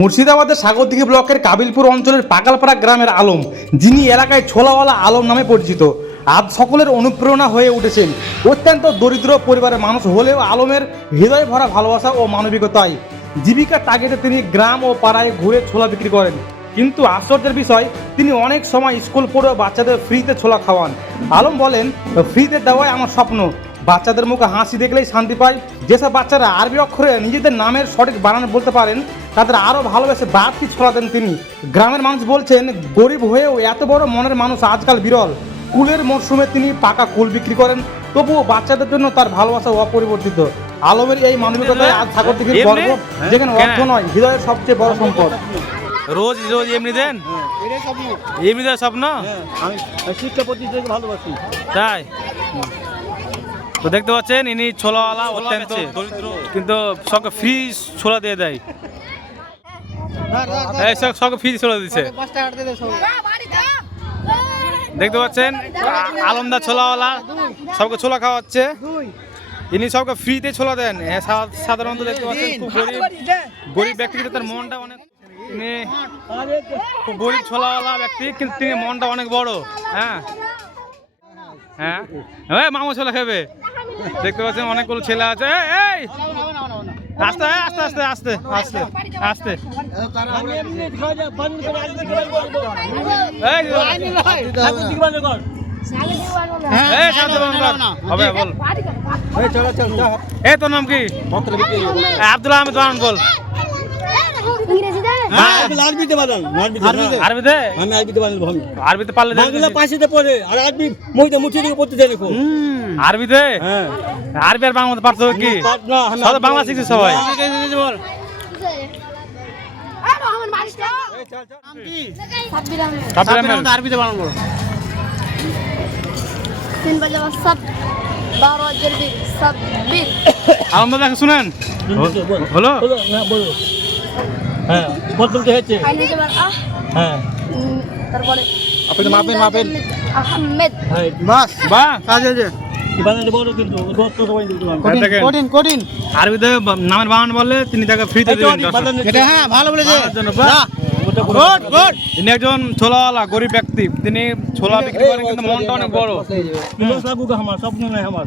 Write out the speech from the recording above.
মুর্শিদাবাদের সাগরদিঘি ব্লকের কাবিলপুর অঞ্চলের পাকালপাড়া গ্রামের আলম, যিনি এলাকায় ছোলাওয়ালা আলম নামে পরিচিত, আজ সকলের অনুপ্রেরণা হয়ে উঠেছেন। অত্যন্ত দরিদ্র পরিবারের মানুষ হলেও আলমের হৃদয়ে ভরা ভালোবাসা ও মানবিকতায় জীবিকার তাগিদে তিনি গ্রাম ও পাড়ায় ঘুরে ছোলা বিক্রি করেন। কিন্তু আশ্চর্যের বিষয়, তিনি অনেক সময় স্কুল পড়ে বাচ্চাদের ফ্রিতে ছোলা খাওয়ান। আলম বলেন, ফ্রিতে দেওয়াই আমার স্বপ্ন। বাচ্চাদের মুখে হাসি দেখলেই শান্তি পাই। যেসব বাচ্চারা আরবি অক্ষরে নিজেদের নামের সঠিক বানান বলতে পারেন, তাদের আরও ভালোবেসে বাড়তি ছোলা দেন তিনি। গ্রামের মানুষ বলছেন, গরিব হয়েও এত বড় মনের মানুষ আজকাল বিরল। কুলের মরশুমে তিনি পাকা কুল বিক্রি করেন, তবুও বাচ্চাদের জন্য তার ভালোবাসা অপরিবর্তিত। আলমের এই মানবিকতায় আজ সাগরদিঘির গর্ব, যেখানে অর্থ নয়, হৃদয়ের সবচেয়ে বড় সম্পদ। রোজ রোজ এমনি দেন, এমনি দেওয়ার স্বপ্ন। আমি শিক্ষা প্রতিষ্ঠানকে ভালোবাসি, তাই তো দেখতে পাচ্ছেন, ইনি ছোলাওয়ালা, অত্যন্ত দরিদ্র, কিন্তু সবকে ফ্রি ছোলা দিয়ে দেয়। সবকে ফ্রি ছোলা দিচ্ছে। দেখতে পাচ্ছেন, আলমদার ছোলাওয়ালা সবকে ছোলা খাওয়াচ্ছে। ইনি সবকে ফ্রিতে ছোলা দেন। সাধারণত দেখতে পাচ্ছেন, খুব গরিব ব্যক্তি, কিন্তু তার মনটা অনেক, তিনি খুব গরিব ছোলাওয়ালা ব্যক্তি, কিন্তু তিনি মনটা অনেক বড়। হ্যাঁ হ্যাঁ, মামা ছোলা খাবে। দেখতে পাচ্ছেন, অনেকগুলো ছেলে আছে। এই আস্তে আস্তে আস্তে আস্তে আস্তে আস্তে তোর নাম কি? আব্দুল আহমেদ বানান বল। আরবিতে পারলে পাশে পড়ে আর আরবি মহিলা মুঠি থেকে পড়তে দেয়। আরবিতে আরবি আর বাংলা পারছো কি? বাংলা শিখছে সবাই। আরবিতে বানান বলো। আলমদা শুনেন হলো। হ্যাঁ, প্রথম তো হয়েছে। হ্যাঁ, তারপরে আপনি মাপেন মাপেন। আহমেদ। বাস বাহ, কাজ হয়েছে। বানাতে বড়, কিন্তু কঠিন কঠিন। আরবিতে নামের বানান বললে তিনি তাকে ফ্রিতে দিবেন। এটা হ্যাঁ, ভালো বলেছে। তিনি একজন ছোলাওয়ালা গরিব ব্যক্তি, তিনি ছোলা বিক্রি করেন, কিন্তু মনটা অনেক বড়। আমার স্বপ্ন নাই আমার।